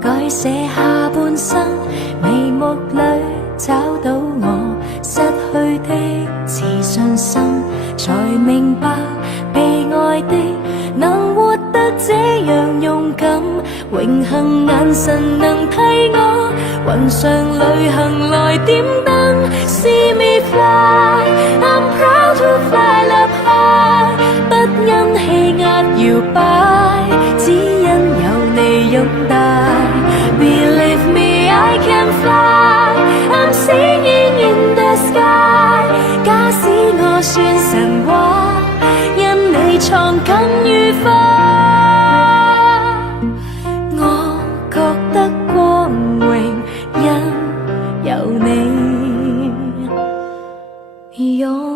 改寫下半生，眉目裏找到我失去的自信心，才明白被愛的能活得這樣勇敢，榮幸眼神能替我雲上旅行來點燈。See me fly, I'm proud to fly up high， 不因氣壓搖擺，只因有你擁戴。Believe me, I can fly, I'm singing in the sky。 假使我算神話，因你創更愉快。我覺得光榮，因有你擁